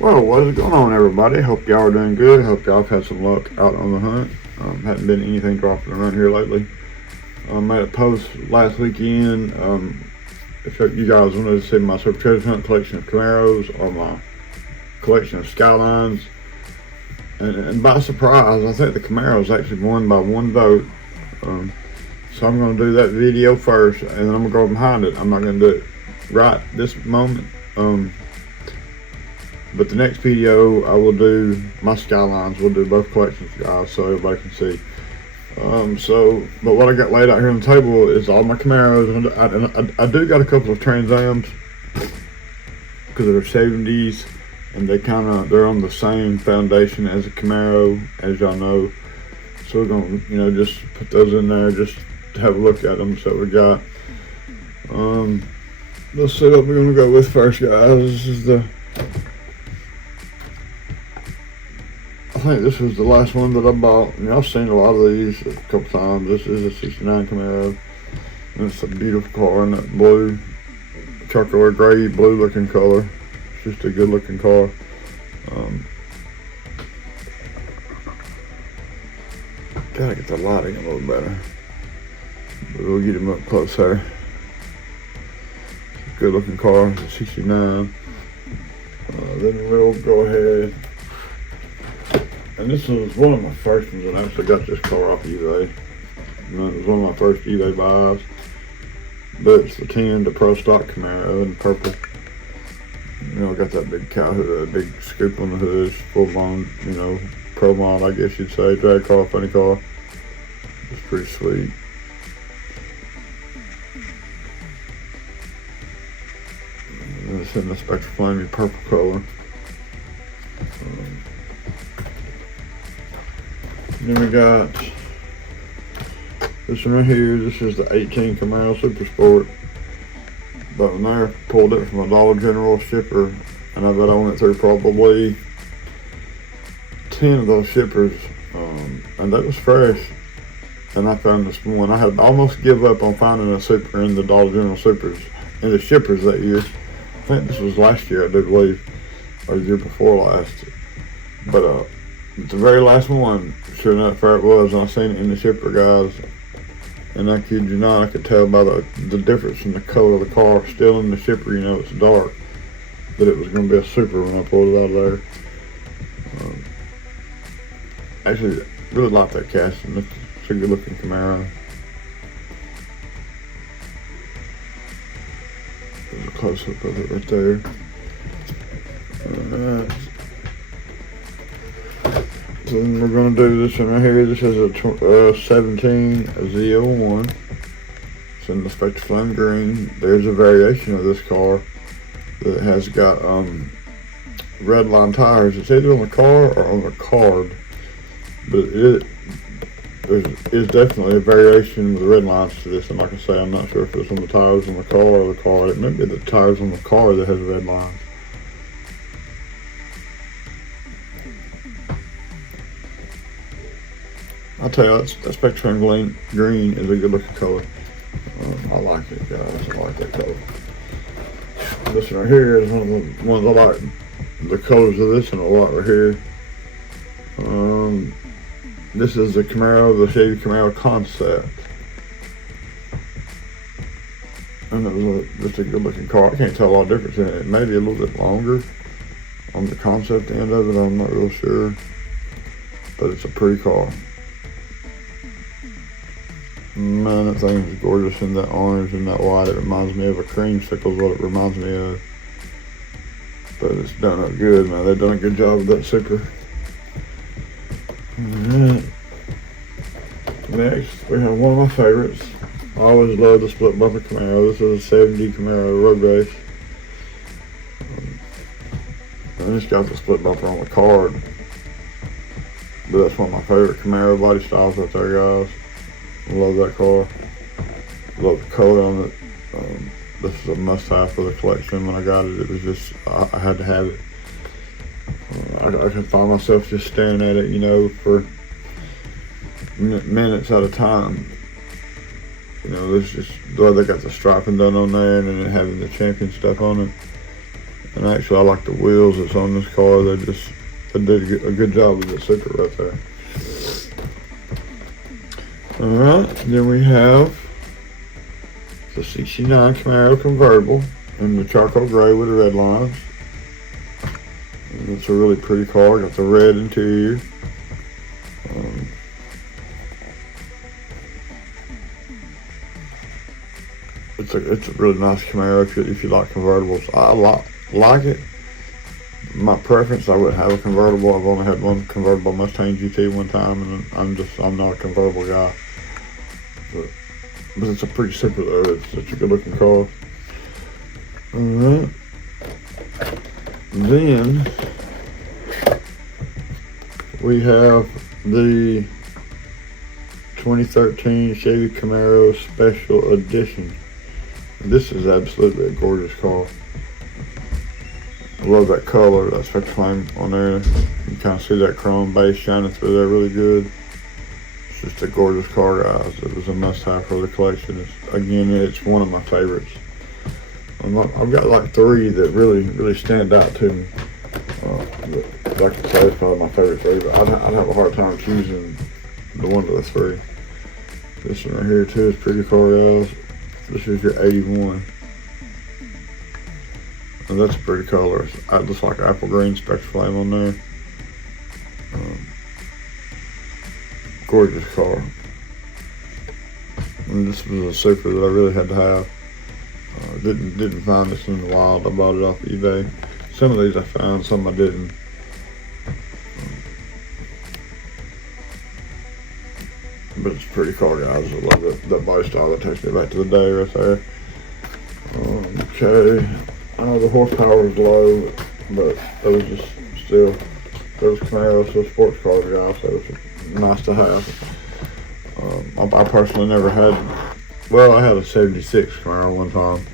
Well, what is going on, everybody? Hope y'all are doing good. Hope y'all have had some luck out on the hunt. Hadn't been anything dropping around here lately. Made a post last weekend. If you guys wanted to see my sort of treasure hunt collection of Camaros or my collection of Skylines, and by surprise, I think the Camaros actually won by one vote. So I'm going to do that video first, and then I'm going to go behind it. I'm not going to do it right this moment. But the next video, I will do my Skylines. We'll do both collections, guys, so everybody can see. But what I got laid out here on the table is all my Camaros, and I do got a couple of Trans Ams because they're 70s, and they're on the same foundation as a Camaro, as y'all know. So we're gonna, just put those in there just to have a look at them. So we got, let's see what we're gonna go with first, guys. I think this was the last one that I bought. I've seen a lot of these a couple times. This is a 69 Camaro. And it's a beautiful car in that blue, charcoal or gray blue looking color. It's just a good looking car. Gotta get the lighting a little better. But we'll get him up close here. Good looking car, it's a 69. Then we'll go ahead. And this was one of my first ones, and I actually got this car off eBay. It was one of my first eBay buys. But it's the 10, the Pro Stock Camaro in purple. I got that big cow hood, that big scoop on the hood, full blown, pro mod, I guess you'd say, drag car, funny car. It's pretty sweet. And it's in the Spectra Flamey purple color. Then we got this one right here. This is the 18 Camaro Super Sport. But when I pulled it from a Dollar General shipper, and I bet I went through probably 10 of those shippers, and that was fresh. And I found this one. I had almost give up on finding a Super in the Dollar General Supers, in the shippers that year. I think this was last year, I do believe, or the year before last. But the very last one, sure enough, there it was, and I seen it in the shipper, guys. And I kid you not, I could tell by the difference in the color of the car. Still in the shipper, it's dark, that it was going to be a Super when I pulled it out of there. Actually, really like that casting. It's a good looking Camaro. There's a close up of it right there. Alright. Then we're going to do this one right here. This is a 17 Z01. It's in the Spectra Flame Green. There's a variation of this car that has got red line tires. It's either on the car or on the card, but there is definitely a variation with the red lines to this. And like I say, I'm not sure if it's on the tires on the car or the car. It may be the tires on the car that has red lines. I'll tell you, that Spectra Green is a good looking color. I like it, guys. I like that color. This one right here is one of the ones I like. The colors of this one a lot right here. This is the Camaro, the Chevy Camaro Concept. And it was just a good looking car. I can't tell a lot of difference in it. It may be a little bit longer on the Concept end of it. I'm not real sure. But it's a pretty car. Man, that thing is gorgeous in that orange and that white. It reminds me of a creamsicle is what it reminds me of. But it's done up good, man. They've done a good job with that Super. Alright. Next, we have one of my favorites. I always love the split bumper Camaro. This is a 70 Camaro Road Race. And it's got the split bumper on the card. But that's one of my favorite Camaro body styles right there, guys. I love that car. Love the color on it. This is a must-have for the collection. When I got it, it was just, I had to have it. I could find myself just staring at it, for minutes at a time. There's just the way they got the striping done on there, and then having the champion stuff on it. And actually, I like the wheels that's on this car. They did a good job with the Supra right there. Alright, then we have the 69 Camaro convertible in the charcoal gray with the red lines. And it's a really pretty car. Got the red interior. It's a really nice Camaro if you like convertibles. I like it. My preference, I would have a convertible. I've only had one convertible Mustang GT one time, and I'm not a convertible guy. But it's a pretty simple though. It's such a good looking car. Alright. Then we have the 2013 Chevy Camaro Special Edition. This is absolutely a gorgeous car. I love that color, that spectral flame on there. You kind of see that chrome base shining through there really good. It's just a gorgeous car, guys. It was a must-have for the collection. It's one of my favorites. I've got like 3 that really stand out to me. Like I say, it's probably my favorite 3, but I'd have a hard time choosing the one of the 3. This one right here too is pretty car, guys. This is your 81. And that's a pretty color. It looks like apple green spectral flame on there. Gorgeous car. And this was a Supra that I really had to have. Didn't find this in the wild. I bought it off eBay. Some of these I found, some I didn't. But it's a pretty car, guys. I love that body style. That takes me back to the day right there. Okay. I know the horsepower is low, but those Camaros, still sports cars, guys, so it's nice to have. I personally never had, well, I had a 76 Camaro one time,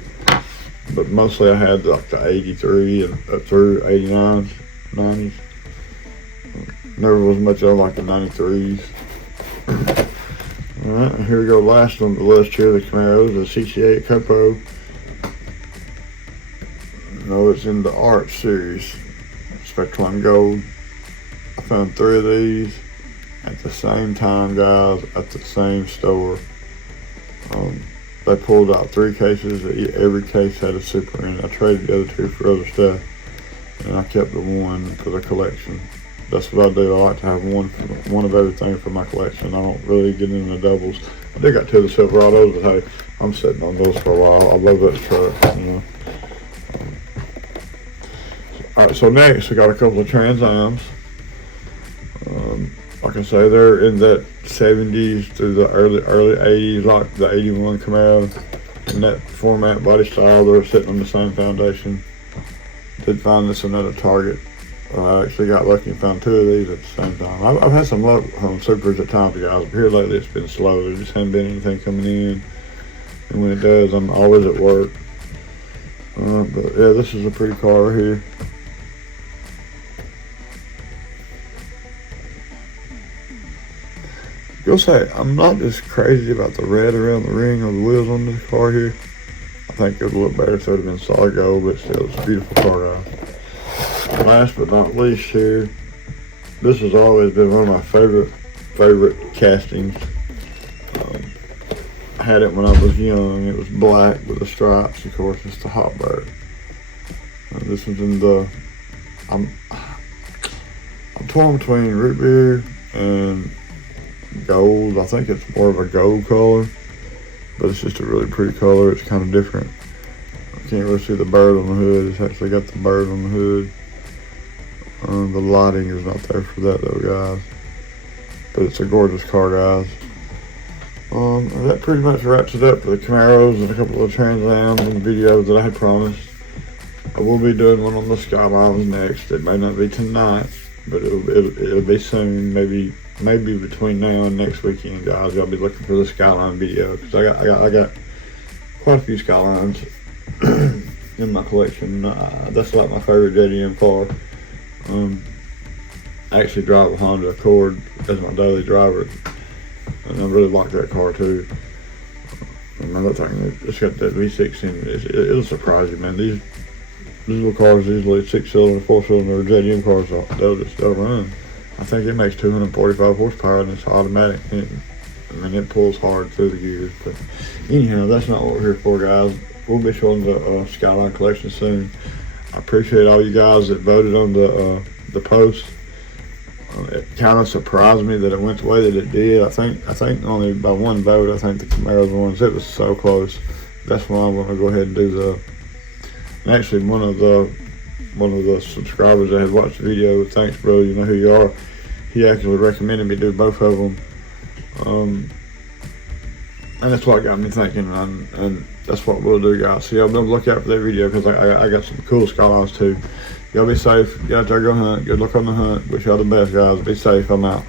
but mostly I had like the 83 and up through 89s, 90s. Never was much of like the 93s. Alright, here we go, last on the list here, the Camaros, the 68 Copo. No, it's in the Art series, Spectrum Gold. I found 3 of these at the same time, guys, at the same store. They pulled out 3 cases. Every case had a Supra in it. I traded the other 2 for other stuff, and I kept the one for the collection. That's what I do. I like to have one of everything for my collection. I don't really get into doubles. I did got 2 of the Silverados, but hey, I'm sitting on those for a while. I love that truck, you know. Alright, so next we got a couple of Trans Ams. Like I say, they're in that 70s through the early 80s, like the 81 Camaro. In that format, body style, they're sitting on the same foundation. Did find this one at a Target. I actually got lucky and found 2 of these at the same time. I've had some luck on Supras at times, guys, but here lately it's been slow. There just hasn't been anything coming in. And when it does, I'm always at work. But yeah, this is a pretty car right here. You'll say, I'm not just crazy about the red around the ring or the wheels on this car here. I think it would look better if it would have been solid gold, but still, it's a beautiful car, guys. Last but not least here, this has always been one of my favorite castings. I had it when I was young. It was black with the stripes, of course. It's the Hot Bird. This one's in the, I'm torn between root beer and gold. I think it's more of a gold color, but it's just a really pretty color. It's kind of different. I can't really see the bird on the hood. It's actually got the bird on the hood. The lighting is not there for that though, guys. But it's a gorgeous car, guys. That pretty much wraps it up for the Camaros and a couple of Trans Ams and videos that I had promised. I will be doing one on the Skylines next. It may not be tonight, but it'll be soon. Maybe between now and next weekend, guys. I'll be looking for the Skyline video because I got quite a few Skylines in my collection. That's like my favorite JDM car. I actually drive a Honda Accord as my daily driver, and I really like that car too. Another thing, it's got that V6 in it. It'll surprise you, man. diesel cars usually 6-cylinder, 4-cylinder JDM cars, they'll run. I think it makes 245 horsepower and it's automatic. It pulls hard through the gears. But anyhow, that's not what we're here for, guys. We'll be showing the Skyline collection soon. I appreciate all you guys that voted on the post. It kind of surprised me that it went the way that it did. I think only by one vote. I think the Camaro won. It was so close. That's why I'm going to go ahead and do the. And actually, one of the subscribers that had watched the video, thanks, bro. You know who you are. He actually recommended me do both of them. And that's what got me thinking, and that's what we'll do, guys. So y'all be look out for that video because I got some cool Skylines too. Y'all be safe. Get out there, go hunt. Good luck on the hunt. Wish y'all the best, guys. Be safe. I'm out.